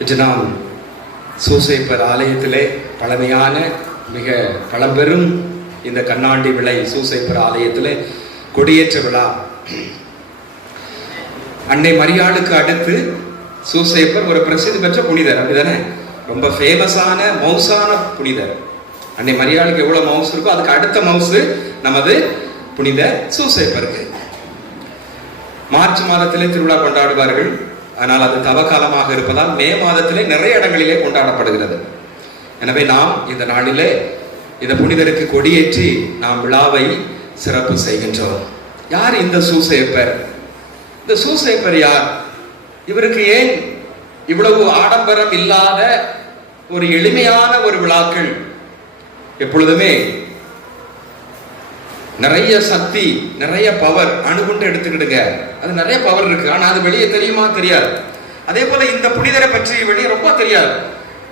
இன்று நாம் சூசைப்பர் ஆலயத்திலே பழமையான மிக பழம்பெரும் இந்த கண்ணாண்டி விளை சூசைப்பர் ஆலயத்திலே கொடியேற்ற விழா. அன்னை மரியாளுக்கு அடுத்து சூசைப்பர் ஒரு பிரசித்தி பெற்ற புனிதர், அப்படிதானே? ரொம்ப ஃபேமஸான மவுசான புனிதர். அன்னை மரியாளுக்கு எவ்வளவு மவுசு இருக்கோ அதுக்கு அடுத்த மவுசு நமது புனித சூசைப்பருக்கு. மார்ச் மாதத்திலே திருவிழா கொண்டாடுவார்கள். ஆனால் அது தவக்காலமாக இருப்பதால் மே மாதத்திலே நிறைய இடங்களிலே கொண்டாடப்படுகிறது. எனவே நாம் இந்த நாளிலே இந்த புனிதருக்கு கொடியேற்றி நாம் விழாவை சிறப்பு செய்கின்றோம். யார் இந்த சூசைப்பர்? இந்த சூசைப்பர் யார்? இவருக்கு ஏன் இவ்வளவு ஆடம்பரம் இல்லாத ஒரு எளிமையான ஒரு விழாக்கள்? எப்பொழுதுமே நிறைய சக்தி, நிறைய பவர், அணுகுண்டு எடுத்துக்கிடுங்க, அது நிறைய பவர் இருக்கு. ஆனா அது வெளியே தெரியுமா? தெரியாது. அதே போல இந்த புனிதரை பற்றி வெளியே ரொம்ப தெரியாது.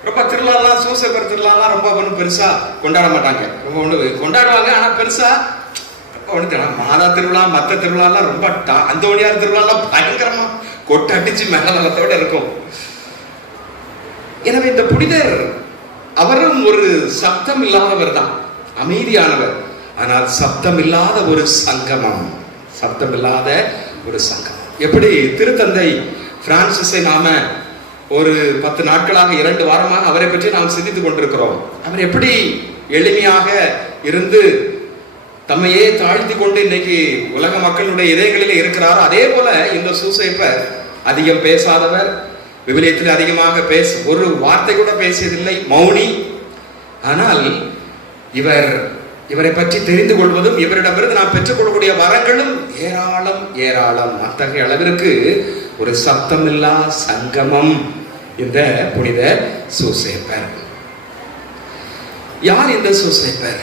ரொம்ப திருவிழாலாம், சூசைப்பர் திருவிழாலாம் ரொம்ப ஒன்றும் பெருசா கொண்டாட மாட்டாங்க. ரொம்ப ஒன்று கொண்டாடுவாங்க, ஆனா பெருசா ஒன்று மாதா திருவிழா, மற்ற திருவிழாலாம் ரொம்ப அந்தோணியார் திருவிழாலாம் பயங்கரமா கொட்டடிச்சு மேலத்தோட இருக்கும். எனவே இந்த புனிதர் அவரும் ஒரு சப்தம் இல்லாதவர் தான், அமைதியானவர். ஆனால் சப்தம் இல்லாத ஒரு சங்கமம், சப்தம் இல்லாத ஒரு சங்கமம். எப்படி திருத்தந்தை பிரான்சிஸை நாம ஒரு 10 நாட்களாக 2 வாரமாக அவரை பற்றி நாம் சிந்தித்துக் கொண்டிருக்கிறோம். அவர் எப்படி எளிமையாக இருந்து தம்மையே தாழ்த்தி கொண்டு இன்னைக்கு உலக மக்களுடைய இதயங்களில் இருக்கிறாரோ, அதே போல இந்த சூசைப்பர் அதிகம் பேசாதவர், விவிலியத்தில் அதிகமாக ஒரு வார்த்தை கூட பேசியதில்லை, மௌனி. ஆனால் இவரை பற்றி தெரிந்து கொள்வதும் இவரிடமிருந்து நாம் பெற்றுக்கொள்ளக்கூடிய வரங்களும் ஏராளம் ஏராளம். அத்தகைய அளவிற்கு ஒரு சப்தமில்லா சங்கமம் இந்த புனித சூசைப்பர். யார் இந்த சூசைப்பர்?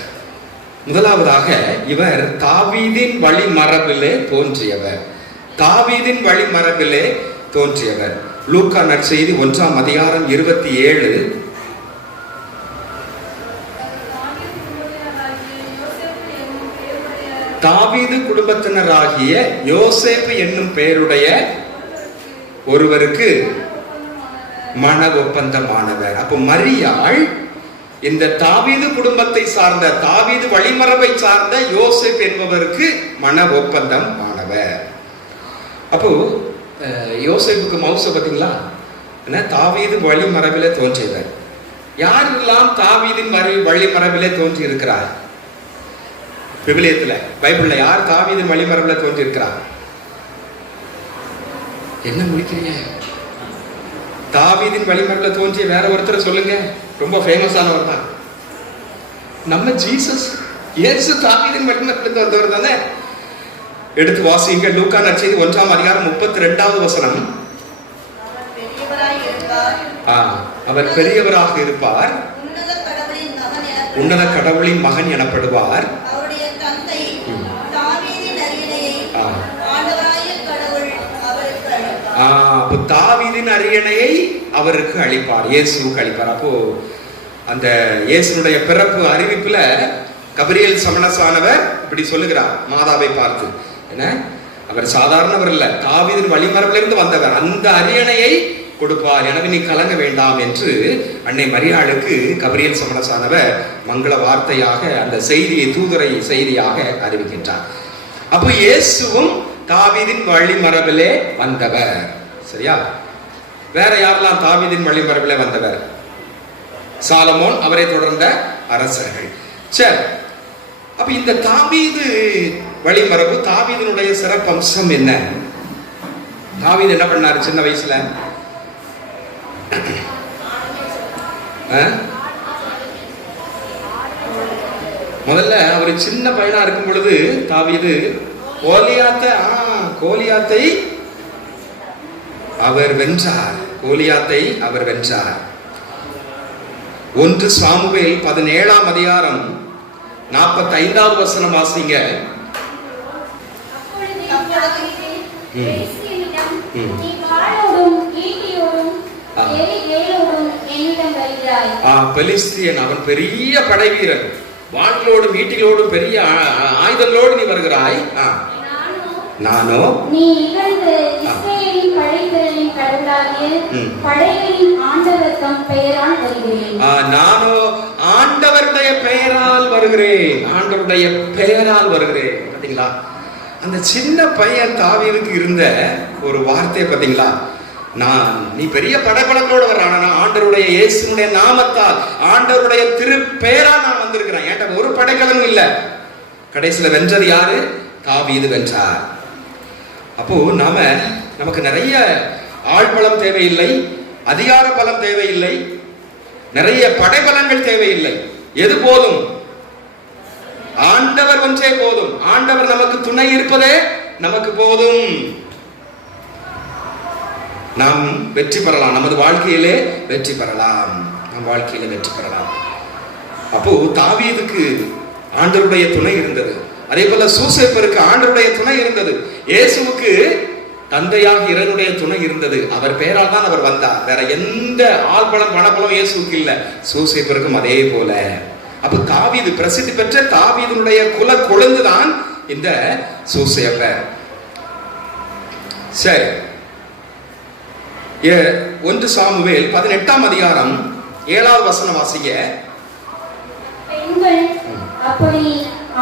முதலாவதாக இவர் தாவீதின் வழிமரபிலே தோன்றியவர். தாவீதின் வழிமரபிலே தோன்றியவர். லூக்கா நற்செய்தி 1ஆம் அதிகாரம் 27. தாவீது குடும்பத்தினராகிய யோசேப்பு என்னும் பெயருடைய ஒருவருக்கு மன ஒப்பந்தமானவர். அப்போ மரியாள் இந்த தாவீது குடும்பத்தை சார்ந்த, தாவீது வழிமரபை சார்ந்த யோசேப்பு என்பவருக்கு மன ஒப்பந்தம் ஆனவர். அப்போ யோசேப்புக்கு மவுச பார்த்தீங்களா? தாவீது வழிமரபிலே தோன்றியவர். யாரெல்லாம் தாவீதின் வழிமரபிலே தோன்றி இருக்கிறார்? விவிலியத்துல, பைபிள்ல யார் தாவீதின் வழிமரபிலே தோன்றி இருக்கிறார்? என்ன முடிக்கிறீங்க? தாவீதின் வழிமரபிலே தோன்றிய வேற ஒருத்தர் சொல்லுங்க. ரொம்ப ஃபேமஸானவர் தான் நம்ம ஜீசஸ். இயேசு தாவீதின் வழிமரபிலே வந்தவர் தானே. எடுத்து வாசிங்க. லூக்கா நற்செய்தி 1ஆம் அதிகாரம் 32வது வசனம். அவர் பெரியவராக இருப்பார், உன்னத கடவுளின் மகன் எனப்படுவார். தாவீதின் அரியணையை அவருக்கு அளிப்பார், இயேசுவுக்கு அளிப்பார். அப்போ அந்த இயேசுனுடைய பிறப்பு அறிவிப்புல கபிரியேல் சமணசானவர் இப்படி சொல்லுகிறார் மாதாவை பார்த்து. என்ன, அவர் சாதாரணவர் இல்ல, தாவீதின் வழிமரபிலிருந்து வந்தவர். அந்த அரியணையை கொடுப்பார், எனவே நீ கலங்க வேண்டாம் என்று அன்னை மரியாளுக்கு கபிரியேல் சமணசானவர் மங்கள வார்த்தையாக அந்த செய்தியை, தூதுரை செய்தியாக அறிவிக்கின்றார். அப்போ இயேசுவும் தாவீதின் வழிமரபிலே வந்தவர். சரியா? வேற யாரெல்லாம் தாவீதின் வழிமரபிலே வந்தவர்? சாலமோன், அவரை தொடர்ந்த அரசர்கள். சரி, அப்ப இந்த தாவீது வழிமரபு, தாவீதினுடைய சிறப்பம்சம் என்ன? தாவீது என்ன பண்ணாரு சின்ன வயசுல? முதல்ல அவர் சின்ன பையனா இருக்கும் பொழுது தாவீது கோலியாத்தை அவர் வென்றார். கோலியாத்தை அவர் வென்றார். 1 சாமுவேல் 17ஆம் அதிகாரம் 45வது வசனம் வாசிங்க. பெலிஸ்தியன், அவன் பெரிய படை வீரன், வாள்களோடும் ஈட்டிகளோடும் பெரிய ஆயுதங்களோடு நீ வருகிறாய். நானோ படைகளின் படைத்தலின் கடவுளாகிய படைகளின் ஆண்டவர் தம் பெயரால் வருகிறேன். நானோ ஆண்டவருடைய பெயரால் வருகிறேன். ஆண்டவருடைய பெயரால் வருகிறேன். பாத்தீங்களா, அந்த சின்ன பையன் தாவீதுக்கு இருந்த ஒரு வார்த்தை பாத்தீங்களா? நீ பெரிய படைபலங்களோட வர்றான், நான் ஆண்டவருடைய இயேசுனுடைய நாமத்தால் ஆண்டவருடைய திரு பெயரா நான் வந்திருக்கிறேன். ஏன்டா ஒரு படைக்கலனும் இல்ல. கடைசியில வென்றது யாரு? தாவீது வென்றார். அப்போ நமக்கு நிறைய ஆழ்பலம் தேவையில்லை, அதிகார பலம் தேவையில்லை, நிறைய படைபலங்கள் தேவையில்லை. எது போதும்? ஆண்டவர் ஒன்றே போதும். ஆண்டவர் நமக்கு துணை இருப்பதே நமக்கு போதும். நாம் வெற்றி பெறலாம், நமது வாழ்க்கையிலே வெற்றி பெறலாம், நம் வாழ்க்கையில வெற்றி பெறலாம். அப்போ தாவீதுக்கு ஆண்டவருடைய துணை இருந்தது. அதே போல சூசேப்பருக்கு ஆண்டவருடைய துணை இருந்தது. இயேசுவுக்கு தந்தையாக இறைவனுடைய துணை இருந்தது. அவர் பெயரால் தான் அவர் வந்தார். வேற எந்த ஆள்பலம் பணபலம் இயேசுவுக்கு இல்ல. சூசேப்பருக்கும் அதே போல. அப்ப தாவீது, பிரசித்தி பெற்ற தாவீதுடைய குல கொழுந்துதான் இந்த சூசேப்பர். சரி, 1 சாமுவேல் 18ஆம் அதிகாரம் 7வது வசனம் வாசிங்க. பெண்கள் அப்படி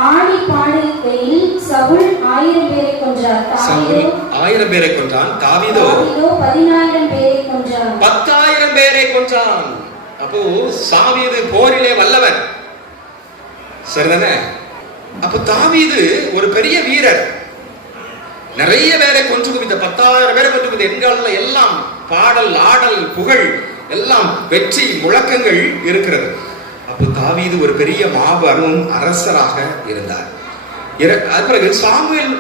ஆடி பாடுகையில் சவுல் 1000 பேரை கொன்றார். சவுல் 1000 பேரை கொன்றான். தாவீதோ 10000 பேரை கொன்றான். 10000 பேரை கொன்றான். அப்போ தாவீது போரிலே வல்லவர், சரிதானே? அப்போ தாவீது ஒரு பெரிய வீரர். நிறைய பேரை கொன்று குவித்த 10000 பேரை கொன்று குவித்த எண்கால எல்லாம் பாடல், ஆடல், புகழ் எல்லாம் வெற்றி முழக்கங்கள் இருக்கிறது. அப்போ தாவீது ஒரு பெரிய மாபெரும் அரசராக இருந்தார். பிறகு சாமுவேல்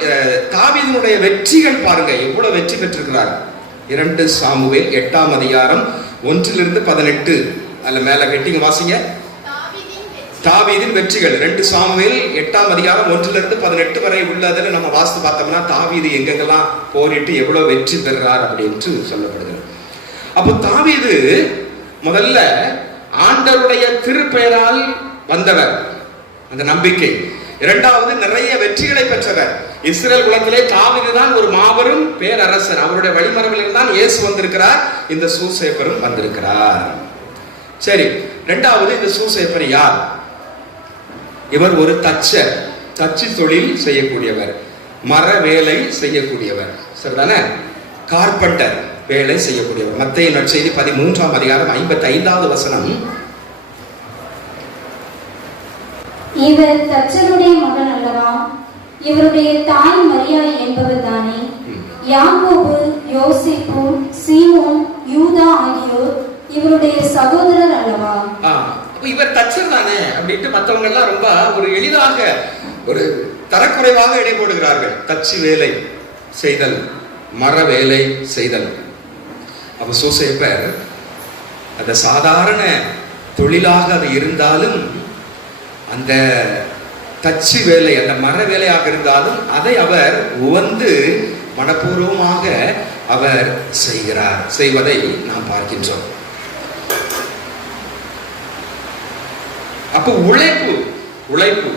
தாவீதினுடைய வெற்றிகள் பாருங்க, எவ்வளவு வெற்றி பெற்றிருக்கிறார். 2 சாமுவேல் 8ஆம் அதிகாரம் 1 to 18 அதுல மேல வெட்டிங்க வாசிங்க. தாவீதின் வெற்றிகள் 2 சாமுவேல் 8ஆம் அதிகாரம் 1 to 18 வரை உள்ளதில் நம்ம வாசித்து பார்த்தோம்னா தாவீது எங்கெங்கெல்லாம் போரிட்டு எவ்வளவு வெற்றி பெறுகிறார் அப்படின்ட்டு சொல்லப்படுகிறது. அப்போ தாவீது முதல்ல ஆண்டவருடைய திருப்பெயரால் வந்தவர், அந்த நம்பிக்கை. இரண்டாவது, நிறைய வெற்றிகளை பெற்றவர். இஸ்ரேல் குலத்திலே தாவீது தான் ஒரு மாபெரும் பேரரசர். அவருடைய வழிமரபில் தான் இயேசு வந்திருக்கிறார், இந்த சூசேப்பரும் வந்திருக்கிறார். சரி, இரண்டாவது, இந்த சூசேப்பர் யார்? இவர் ஒரு தச்சர், தச்சு தொழில் செய்யக்கூடியவர், மர வேலை செய்யக்கூடியவர், சரிதானே? கார்பெண்டர், வேலை செய்யக்கூடியவர். மத்தேயு நற்செய்தி 13ஆம் அதிகாரம் 55வது வசனம். இவர் தச்சருடைய மகன் அல்லவா? இவருடைய தாய் மரியாள் என்பவர் தானே? யாக்கோபு, யோசேப்பு, சீமோன், யூதா ஆகியோர் இவருடைய சகோதரர் அல்லவா? இவர் தச்சர் தானே அப்படின்ட்டு மற்றவங்க எல்லாம் ரொம்ப ஒரு எளிதாக, ஒரு தரக்குறைவாக இடை போடுகிறார்கள். தச்சு வேலை செய்தல், மர வேலை செய்தல். அப்ப சூசேப்பர் அந்த சாதாரண தொழிலாக அது இருந்தாலும், அந்த தச்சு வேலை, அந்த மர வேலையாக இருந்தாலும் அதை அவர் உவந்து மனப்பூர்வமாக அவர் செய்வதை நாம் பார்க்கின்றோம். அப்ப உழைப்பு.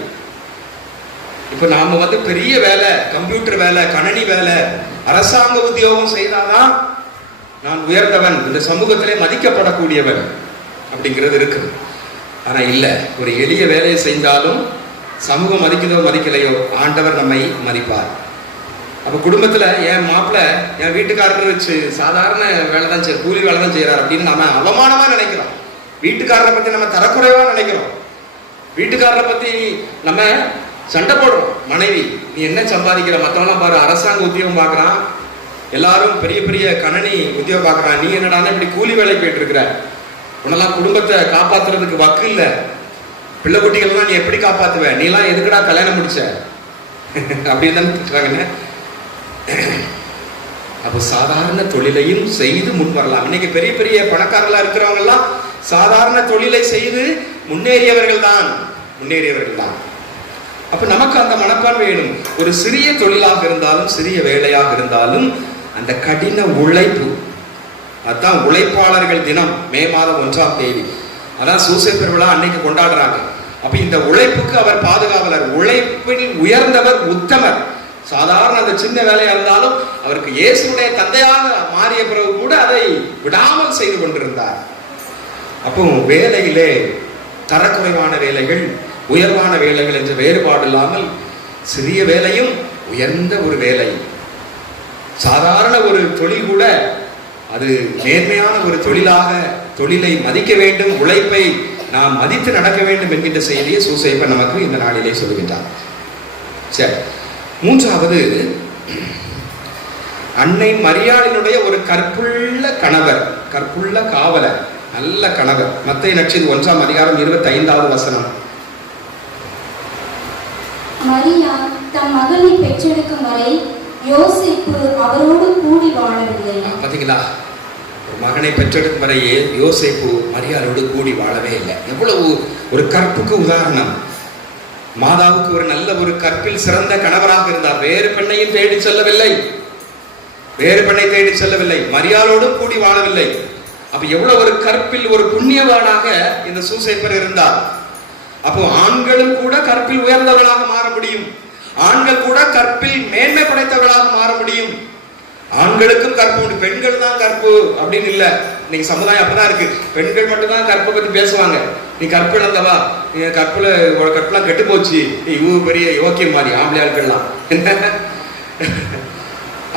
இப்ப நாம பெரிய வேலை, கம்ப்யூட்டர் வேலை, கணனி வேலை, அரசாங்க உத்தியோகம் செய்தாதான் நான் உயர்ந்தவன், இந்த சமூகத்திலே மதிக்கப்படக்கூடியவன் அப்படிங்கிறது இருக்கு. ஆனா இல்ல, ஒரு எளிய வேலையை செஞ்சாலும் சமூகம் மதிக்குதோ மதிக்கலையோ, ஆண்டவர் நம்மை மதிப்பார். அப்ப குடும்பத்துல என் மாப்பிள்ளை, என் வீட்டுக்காரர் சாதாரண வேலை தான், கூலி வேலை தான் செய்யறாரு அப்படின்னு நம்ம அவமானமா நினைக்கிறோம். வீட்டுக்காரரை பத்தி நம்ம தரக்குறைவா நினைக்கிறோம். வீட்டுக்காரரை பத்தி நம்ம சண்டை போடுறோம். மனைவி, நீ என்ன சம்பாதிக்கிற? மற்றவங்களாம் பாரு அரசாங்க உத்தியோகம் பார்க்கறான், எல்லாரும் பெரிய பெரிய கணனி உத்தியோகம் பார்க்கறான், நீ என்னடானா இப்படி கூலி வேலை போயிட்டு இருக்கிற? உன்னெல்லாம் குடும்பத்தை காப்பாத்துறதுக்கு வக்கு இல்ல. பிள்ளை குட்டிகள்லாம் நீ எப்படி காப்பாத்துவ? நீ எல்லாம் எதுக்குடா கல்யாணம் முடிச்ச? அப்படின்னு தான் திட்டுறாங்க. அப்போ சாதாரண தொழிலையும் செய்து முன் வரலாம். இன்னைக்கு பெரிய பெரிய பணக்காரர்களா இருக்கிறவங்க எல்லாம் சாதாரண தொழிலை செய்து முன்னேறியவர்கள் தான். அப்ப நமக்கு அந்த மனப்பான்மை வேணும். ஒரு சிறிய தொழிலாக இருந்தாலும், சிறிய வேலையாக இருந்தாலும், அந்த கடின உழைப்பு. அதான் உழைப்பாளர்கள் தினம், மே மாதம் 1ஆம் தேதி. அதான் சூசேப்பர் விழா அன்னைக்கு கொண்டாடுறாங்க. அப்ப இந்த உழைப்புக்கு அவர் பாதுகாவலர், உழைப்பில் உயர்ந்தவர், உத்தமர். சாதாரண அந்த சின்ன வேலையா இருந்தாலும் அவருக்கு இயேசுடைய தந்தையாக மாறிய பிறகு கூட அதை விடாமல் செய்து கொண்டிருந்தார். அப்போ வேலையிலே தரக்குறைவான வேலைகள், உயர்வான வேலைகள் என்ற வேறுபாடு இல்லாமல் சிறிய வேலையும் உயர்ந்த ஒரு வேலை, சாதாரண ஒரு தொழில் கூட அது நேர்மையான ஒரு தொழிலாக, தொழிலை மதிக்க வேண்டும், உழைப்பை நாம் மதித்து நடக்க வேண்டும் என்கின்ற செய்தியை சூசையப்பர் நமக்கு இந்த நாளிலே சொல்லுகின்றார். சரி, மூன்றாவது, அன்னை மரியாளினுடைய ஒரு கற்புள்ள கணவர், கற்புள்ள காவலர், நல்ல கணவர். மத்தேயு நற்செய்தி 1ஆம் அதிகாரம் 25வது வசனம். மரியா தம் மகனை பெற்றெடுக்கும் வரை யோசேப்பு அவரோடு கூடி வாழவில்லை. பாத்தீங்களா, ஒரு மகனை பெற்றெடுக்கும் வரையே யோசேப்பு மரியாளோடு கூடி வாழவே இல்லை. எவ்வளவு ஒரு கற்புக்கு உதாரணம். மாதாவுக்கு ஒரு நல்ல ஒரு கற்பில் சிறந்த கணவராக இருந்தார். வேறு பெண்ணையும் தேடி செல்லவில்லை, வேறு பெண்ணை தேடி செல்லவில்லை, மரியாளோடும் கூடி வாழவில்லை. அப்ப எவ்வளவு ஒரு கற்பில் ஒரு புண்ணியவானாக இந்த சூசையப்பர் இருந்தார். அப்போ ஆண்களும் கூட கற்பில் உயர்ந்தவர்களாக மாற முடியும், ஆண்கள் கூட கற்பில் மேன்மை படைத்தவர்களாக மாற முடியும். ஆண்களுக்கும் கற்பு உண்டு, பெண்கள் தான் கற்பு அப்படின்னு இல்ல. இன்னைக்கு சமுதாயம் அப்படிதான் இருக்கு. பெண்கள் மட்டும்தான் கற்பை பத்தி பேசுவாங்க. நீ கற்பு இழந்தவா, நீ கற்பெல்லாம் கெட்டு போச்சு, இவ்வளவு பெரிய யோக்கியம் மாதிரி ஆம்பளை ஆட்கள்லாம்.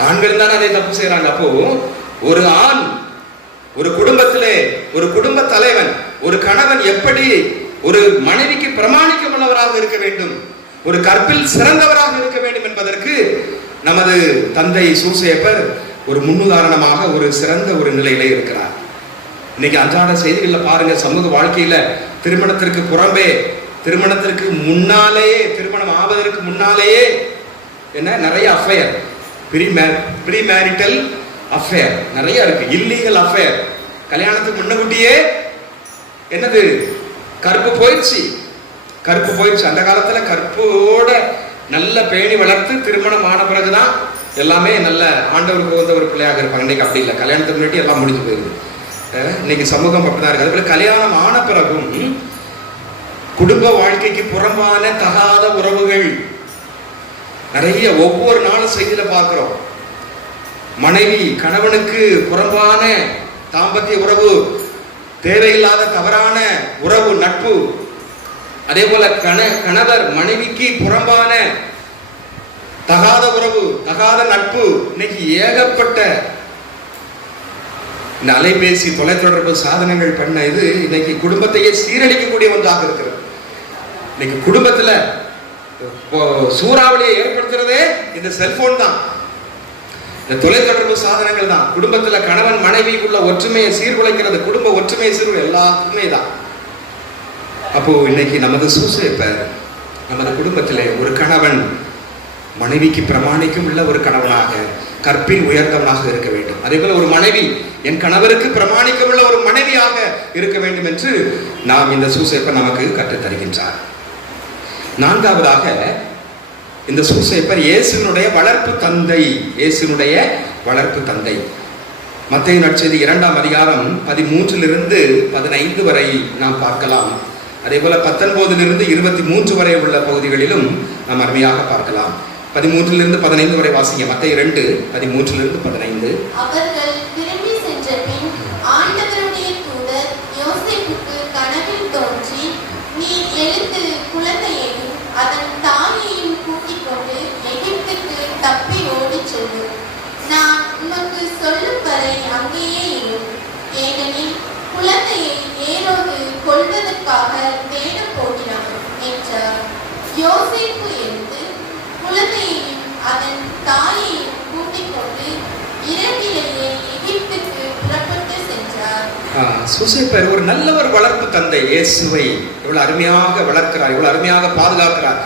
ஆண்கள் தானே அதை தப்பு செய்யறாங்க. அப்போ ஒரு ஆண், ஒரு குடும்பத்திலே ஒரு குடும்ப தலைவன், ஒரு கணவன் எப்படி ஒரு மனைவிக்கு பிரமாணிக்கம் உள்ளவராக இருக்க வேண்டும், ஒரு கற்பில் சிறந்தவராக இருக்க வேண்டும் என்பதற்கு நமது தந்தை சூசையப்பர் ஒரு முன்னுதாரணமாக ஒரு சிறந்த ஒரு நிலையில இருக்கிறார். இன்னைக்கு அன்றாட செய்திகள்ல பாருங்க, சமூக வாழ்க்கையில திருமணத்திற்கு புறம்பே, திருமணத்திற்கு முன்னாலேயே, திருமணம் ஆவதற்கு முன்னாலேயே என்ன நிறைய அஃபேர், ப்ரீ மேரிட்டல் அஃபேர் நிறைய இருக்கு, இல்லீகல் அஃபேர். கல்யாணத்துக்கு முன்னகுட்டியே என்னது, கற்பு போயிடுச்சு, கற்பு போயிடுச்சு. அந்த காலத்துல கற்போட நல்ல பேணி வளர்த்து திருமணம் ஆன பிறகுதான் எல்லாமே நல்ல ஆண்டவருக்கு உகந்த ஒரு பிள்ளையாக இருப்பாங்க. இன்னைக்கு அப்படி இல்லை, கல்யாணத்துக்கு முன்னாடி எல்லாம் முடிஞ்சு போயிருது. இன்னைக்கு சமூகம் அப்படிதான் இருக்கு. அதுபோல கல்யாணம் ஆன பிறகும் குடும்ப வாழ்க்கைக்கு புறம்பான தகாத உறவுகள் நிறைய ஒவ்வொரு நாளும் செய்தியில பார்க்கிறோம். மனைவி கணவனுக்கு புறம்பான தாம்பத்திய உறவு, தேவையில்லாத தவறான உறவு, நட்பு. அதே போல கணவர் மனைவிக்கு புறம்பான தகாத உறவு, தகாத நட்பு. இன்னைக்கு ஏகப்பட்ட இந்த அலைபேசி தொலைத்தொடர்பு சாதனங்கள் பண்ண இது இன்னைக்கு குடும்பத்தையே சீரழிக்கக்கூடிய ஒன்றாக இருக்கிறது. இன்னைக்கு குடும்பத்துல சூறாவளியை ஏற்படுத்துறதே இந்த செல்போன் தான், இந்த தொலைத்தொடர்பு சாதனங்கள் தான். குடும்பத்துல கணவன் மனைவிக்குள்ள ஒற்றுமையை சீர்குலைக்கிறது, குடும்ப ஒற்றுமையை எல்லாத்துக்குமே தான். அப்போ இன்னைக்கு நமது சூசையப்பர் நமது குடும்பத்திலே ஒரு கணவன் மனைவிக்கு பிரமாணிக்கும் உள்ள ஒரு கணவனாக, கற்பில் உயர்ந்தவனாக இருக்க வேண்டும். அதே போல ஒரு மனைவி என் கணவருக்கு பிரமாணிக்கம் உள்ள ஒரு மனைவியாக இருக்க வேண்டும் என்று நாம் இந்த சூசையப்பர் நமக்கு கற்றுத் தருகின்றார். நான்காவதாக, இந்த சூசையப்பர் இயேசுவினுடைய வளர்ப்பு தந்தை, இயேசுவினுடைய வளர்ப்பு தந்தை. மத்தேயு நற்செய்தி 2ஆம் அதிகாரம் 13லிருந்து 15 வரை நாம் பார்க்கலாம். அதே போல 19லிருந்து 23 வரை உள்ள பகுதிகளிலும் நாம் அருமையாக பார்க்கலாம். 13லிருந்து 15 வரை வாசிங்க. மத்தேயு 2:13லிருந்து 15. அவர்கள் திரும்பி சென்ற பின் ஆண்டவருடைய தூதர் யோசேப்புக்கு கனவில் தோன்றி, நீ எழுந்து குழந்தையையும் அதன் தாயையும் கூட்டிக் கொண்டு எகிப்துக்கு தப்பி ஓடிச் செல்லு. நான் உனக்கு சொல்லும் வரை அங்கேயே இரு. ஏனெனில் குழந்தையை ஏரோது கொல்வதற்காக தேடப் போகிறான் என்றார். யோசேப்பு எழுந்து குழந்தையையும் அதன் தாயையும் கூட்டிக் கொண்டு இரவிலேயே எகிப்துக்கு புறப்பட்டு சென்றார். சூசையப்பர் ஒரு நல்ல ஒரு வளர்ப்பு தந்தை. இயேசுவை இவ்வளவு அருமையாக வளர்க்கிறார், இவ்வளவு அருமையாக பாதுகாக்கிறார்,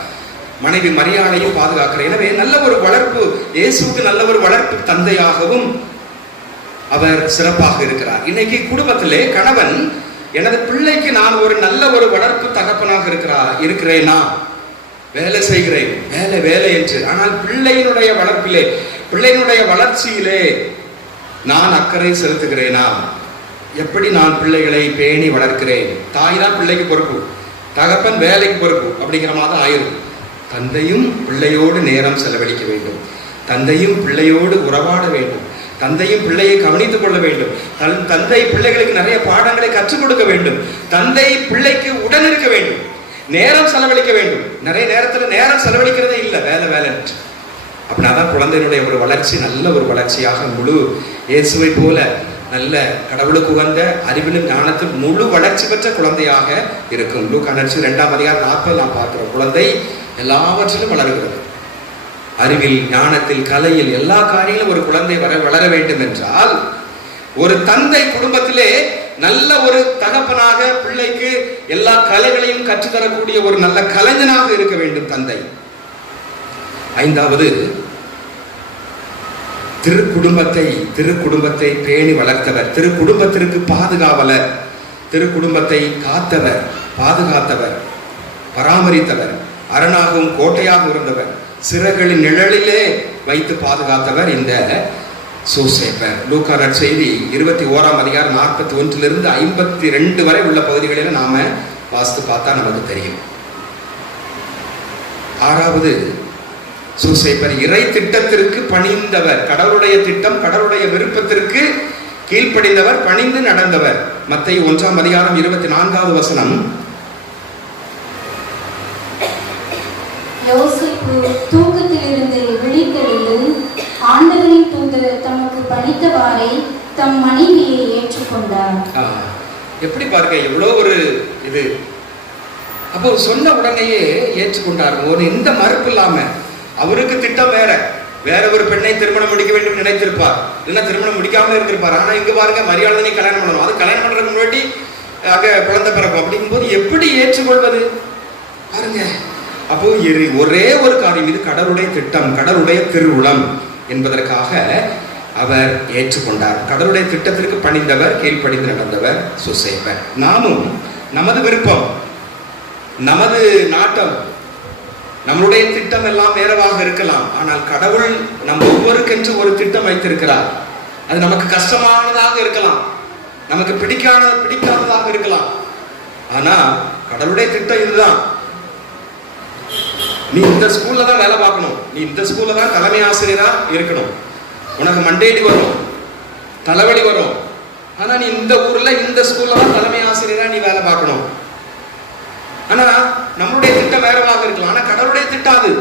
மனைவி மரியாளையும் பாதுகாக்கிறார். எனவே நல்ல ஒரு வளர்ப்பு, இயேசுக்கு நல்ல ஒரு வளர்ப்பு தந்தையாகவும் அவர் சிறப்பாக இருக்கிறார். இன்னைக்கு குடும்பத்திலே கணவன் எனது பிள்ளைக்கு நான் ஒரு நல்ல ஒரு வளர்ப்பு தகப்பனாக இருக்கிறேனா, வேலை செய்கிறேன், வேலை வேலை என்று. ஆனால் பிள்ளையினுடைய வளர்ப்பிலே, பிள்ளையினுடைய வளர்ச்சியிலே நான் அக்கறை செலுத்துகிறேனா? எப்படி நான் பிள்ளைகளை பேணி வளர்க்கிறேன்? தாய் தான் பிள்ளைக்கு பொறுப்பு, தகப்பன் வேலைக்கு பொறுப்பு அப்படிங்கிற மாதிரி ஆயிரும். தந்தையும் பிள்ளையோடு நேரம் செலவழிக்க வேண்டும், தந்தையும் பிள்ளையோடு உறவாட வேண்டும், தந்தையும் பிள்ளையை கவனித்துக் கொள்ள வேண்டும், தந்தை பிள்ளைகளுக்கு நிறைய பாடங்களை கற்றுக் கொடுக்க வேண்டும், தந்தை பிள்ளைக்கு உடன் இருக்க வேண்டும், நேரம் செலவழிக்க வேண்டும். நிறைய நேரம் செலவழிக்கிறதே இல்லை, வேலை. அப்படின்னாதான் குழந்தையினுடைய ஒரு வளர்ச்சி நல்ல ஒரு வளர்ச்சியாக முழு இயேசுவை போல நல்ல கடவுளுக்கு உகந்த அறிவிலும் ஞானத்தில் முழு வளர்ச்சி பெற்ற குழந்தையாக இருக்கும். லூக்கா நற்செய்தி 2ஆம் அதிகாரம் 40 நாம் பார்க்கிறோம். குழந்தை எல்லாவற்றிலும் வளர்கிறது. அறிவில், ஞானத்தில், கலையில், எல்லா காரியங்களும் ஒரு குழந்தை வளர வேண்டும் என்றால் ஒரு தந்தை குடும்பத்திலே நல்ல ஒரு தகப்பனாக பிள்ளைக்கு எல்லா கலைகளையும் கற்றுத்தரக்கூடிய ஒரு நல்ல கலைஞனாக இருக்க வேண்டும் தந்தை. 5வது, திருக்குடும்பத்தை பேணி வளர்த்தவர், திருக்குடும்பத்திற்கு பாதுகாவலர், திருக்குடும்பத்தை காத்தவர், பாதுகாத்தவர், பராமரித்தவர், அரணாகவும் கோட்டையாக இருந்தவர், சிறகுகளின் நிழலிலே வைத்து பாதுகாத்தவர் இந்த சூசேப்பர். லூக்கா நற்செய்தி 21ஆம் அதிகாரம் 41 to 52 வரை உள்ள பகுதிகளில் நாம வாசித்து பார்த்தா நமக்கு தெரியும். 6வது, சூசேப்பர் இறை திட்டத்திற்கு பணிந்தவர், கடவுளுடைய திட்டம், கடவுளுடைய விருப்பத்திற்கு கீழ்ப்படிந்தவர், பணிந்து நடந்தவர். மத்தேயு 1ஆம் அதிகாரம் 24வது வசனம். யோசேப்பு தூக்கத்திலிருந்து விழித்தெழுந்து ஆண்டவரின் தூதர் தமக்கு பணித்தவாறே தம் மனைவியை ஏற்றுக்கொண்டார். எப்படி பாருங்க, எவ்வளோ ஒரு இது. அப்போ சொன்ன உடனேயே ஏற்றுக்கொண்டார். ஒரு எந்த மறுப்பு இல்லாம. அவருக்கு திட்டம் வேற ஒரு பெண்ணை திருமணம் முடிக்க வேண்டும் நினைத்திருப்பார், இல்லைன்னா திருமணம் முடிக்காம இருந்திருப்பார். ஆனா இங்க பாருங்க, மரியாதை கல்யாணம் பண்ணணும், அது கல்யாணம் பண்றதுக்கு முன்னாடி குழந்தை பிறக்கும். அப்படிங்கும்போது எப்படி ஏற்றுக்கொள்வது பாருங்க. அப்போ ஒரே ஒரு காரியம், இது கடவுளுடைய திட்டம், கடவுளுடைய திருவுளம் என்பதற்காக அவர் ஏற்றுக்கொண்டார். கடவுளுடைய திட்டத்திற்கு பணிந்தவர், கீழ்ப்படிந்து நடந்தவர் சூசேப்பர். நாமும் நமது விருப்பம், நமது நாட்டம், நம்மளுடைய திட்டம் எல்லாம் வேறவாக இருக்கலாம். ஆனால் கடவுள் நம் ஒவ்வொருக்கென்று ஒரு திட்டம் வைத்திருக்கிறார். அது நமக்கு கஷ்டமானதாக இருக்கலாம், நமக்கு பிடிக்காததாக இருக்கலாம். ஆனா கடவுளுடைய திட்டம் இதுதான். நீ இந்த ஸ்கூல்ல தான் வேலை பார்க்கணும், நீ இந்த ஸ்கூல்ல தான் தலைமை ஆசிரியரா இருக்கணும், உனக்கு மண்டேடி வரும், தலைவலி வரும். ஆனா நீ இந்த ஊர்ல இந்த ஸ்கூல்ல தான் தலைமை ஆசிரியரா நீ வேலை பார்க்கணும். ஆனா நம்மளுடைய திட்டம் வேறவாக இருக்கலாம். ஆனா கடவுளுடைய திட்டம் அது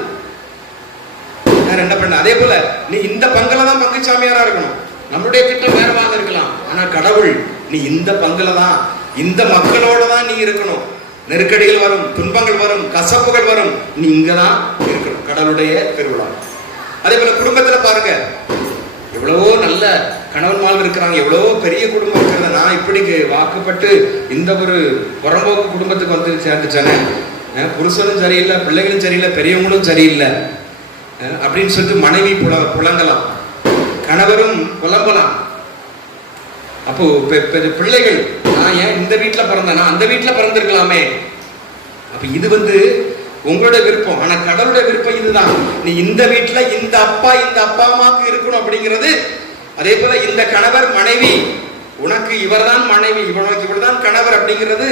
வேற என்ன பண்ண. அதே போல நீ இந்த பங்குல தான் பங்குச்சாமியாரா இருக்கணும், நம்மளுடைய திட்டம் வேறவாக இருக்கலாம். ஆனா கடவுள் நீ இந்த பங்குல தான், இந்த மக்களோட தான் நீ இருக்கணும். நெருக்கடிகள் வரும், துன்பங்கள் வரும், கசப்புகள் வரும், நீ இங்கதான் இருக்கணும். கடவுளுடைய திருவிழா. அதே போல குடும்பத்துல பாருங்க, எவ்வளவோ நல்ல கணவன்மார்கள் இருக்கிறாங்க, எவ்வளவோ பெரிய குடும்பம் இருக்கிறத. நான் இப்படி வாக்குப்பட்டு இந்த ஒரு புறம்போக்கு குடும்பத்துக்கு வந்து சேர்ந்துச்சேனே, புருஷனும் சரியில்லை, பிள்ளைகளும் சரியில்லை, பெரியவங்களும் சரியில்லை அப்படின்னு சொல்லிட்டு மனைவி புலங்கலாம், கணவரும் புலம்பலாம். அப்போ பிள்ளைகள், நான் ஏன் இந்த வீட்டுல பிறந்தேன், நான் அந்த வீட்டுல பிறந்திருக்கலாமே. அப்ப இது உங்களுடைய விருப்பம். ஆனா கடவுளுடைய விருப்பம் இதுதான். நீ இந்த வீட்டுல இந்த அப்பா அம்மாவுக்கு இருக்கணும் அப்படிங்கிறது. அதே போல இந்த கணவர் மனைவி, உனக்கு இவர்தான் மனைவி, உனக்கு இவர்தான் கணவர் அப்படிங்கிறது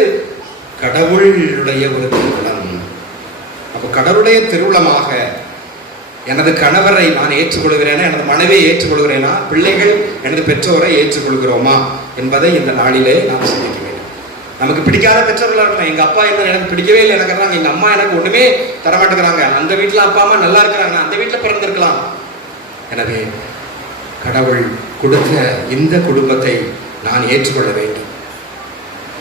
கடவுளுடைய ஒரு திருவிழம். அப்ப கடவுளுடைய திருவிழமாக எனது கணவரை நான் ஏற்றுக்கொள்கிறேனா, எனது மனைவியை ஏற்றுக்கொள்கிறேனா, பிள்ளைகள் எனது பெற்றோரை ஏற்றுக்கொள்கிறோமா என்பதை இந்த நாளிலே நாம் சிந்திக்க வேண்டும். நமக்கு பிடிக்காத பெற்றோர்களாக இருக்கலாம். எங்க அப்பா எனக்கு பிடிக்கவே இல்லை எனக்கு, எங்க அம்மா எனக்கு ஒண்ணுமே தரமாட்டேங்கிறாங்க, அந்த வீட்டுல அப்பா அம்மா நல்லா இருக்கிறாங்க, அந்த வீட்டுல பிறந்திருக்கலாம். எனவே கடவுள் கொடுத்த இந்த குடும்பத்தை நான் ஏற்றுக்கொள்ள வேண்டும்.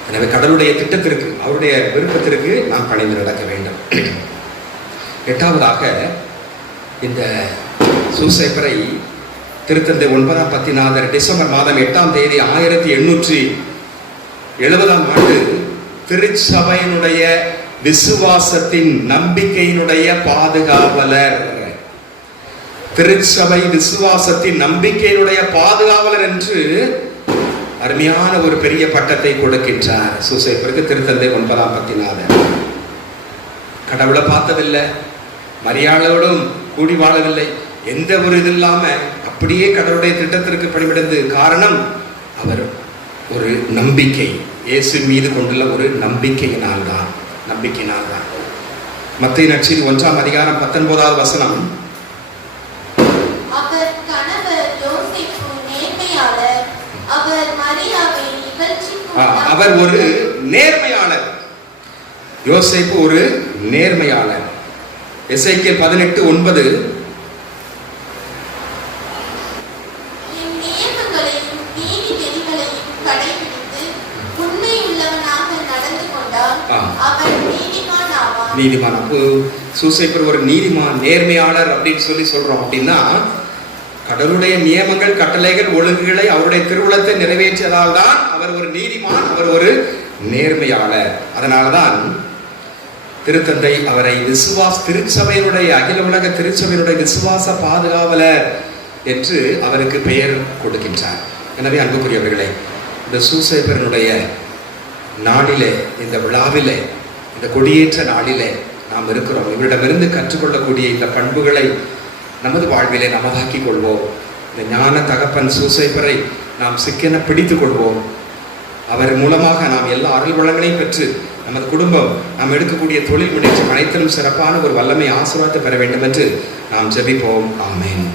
எனவே கடவுளுடைய திட்டத்திற்கு, அவருடைய விருப்பத்திற்கு நாம் பணிந்து நடக்க வேண்டும். 8வதாக, இந்த சூசேப்பரை திருத்தந்தை 9ஆம் பத்திநாதர் டிசம்பர் மாதம் 8ஆம் தேதி 1870ஆம் ஆண்டு திருச்சபையினுடைய விசுவாசத்தின் நம்பிக்கையினுடைய பாதுகாவலர், திருச்சபை விசுவாசத்தின் நம்பிக்கையினுடைய பாதுகாவலர் என்று அருமையான ஒரு பெரிய பட்டத்தை கொடுக்கின்றார் சூசேப்பருக்கு திருத்தந்தை 9ஆம் பத்திநாதர். கடவுளை பார்த்ததில்லை, மரியாதையோடும் கூடி வாழவில்லை, எந்த ஒரு இது இல்லாம அப்படியே கடவுளுடைய திட்டத்திற்கு பணிபடைந்து. காரணம், அவர் ஒரு நம்பிக்கை, இயேசு மீது கொண்டுள்ள ஒரு நம்பிக்கையினால்தான். மத்தேயு நற்செய்தி 1ஆம் அதிகாரம் 19வது வசனம். அவர் கணவர் யோசேப்பு நேர்மையாளர், அவர் மரியாவை இகழ்ச்சிக்கும் அவர் ஒரு நேர்மையாளர். யோசேப்பு ஒரு நேர்மையாளர். எசேக்கியேல் 18:9. என் நியமங்களையும் நீதி நெறிகளையும் கடைபிடித்து உண்மை உள்ளவனாக நடந்து கொண்டால் அவன் நீதிமான் ஆவான். நீதிமான். அப்போ சூசைப்பர் ஒரு நீதிமான், நேர்மையாளர் அப்படின்னு சொல்றோம். அப்படின்னா கடவுளுடைய நியமங்கள், கட்டளைகள், ஒழுங்குகளை, அவருடைய திருவுளத்தை நிறைவேற்றியதால் தான் அவர் ஒரு நீதிமான், அவர் ஒரு நேர்மையாளர். அதனால்தான் திருத்தந்தை அவரை திருச்சபையினுடைய, அகில உலக திருச்சபையினுடைய விசுவாச பாதுகாவலர் என்று அவருக்கு பெயர் கொடுக்கின்றார். எனவே அன்புக்குரியவர்களே, இந்த சூசைப்பரனுடைய நாளிலே, இந்த விழாவிலே, இந்த கொடியேற்ற நாளிலே நாம் இருக்கிறோம். இவரிடமிருந்து கற்றுக்கொள்ளக்கூடிய இந்த பண்புகளை நமது வாழ்விலே நமதாக்கிக் கொள்வோம். இந்த ஞான தகப்பன் சூசைப்பரை நாம் சிக்கென பிடித்துக் கொள்வோம். அவர் மூலமாக நாம் எல்லா அருள் வளங்களையும் பெற்று நமது குடும்பம், நாம் எடுக்கக்கூடிய தொழில் முன்னேற்றம் அனைத்திலும் சிறப்பான ஒரு வல்லமை ஆசீர்வாதத்தை பெற வேண்டும் என்று நாம் ஜெபிப்போம். ஆமென்.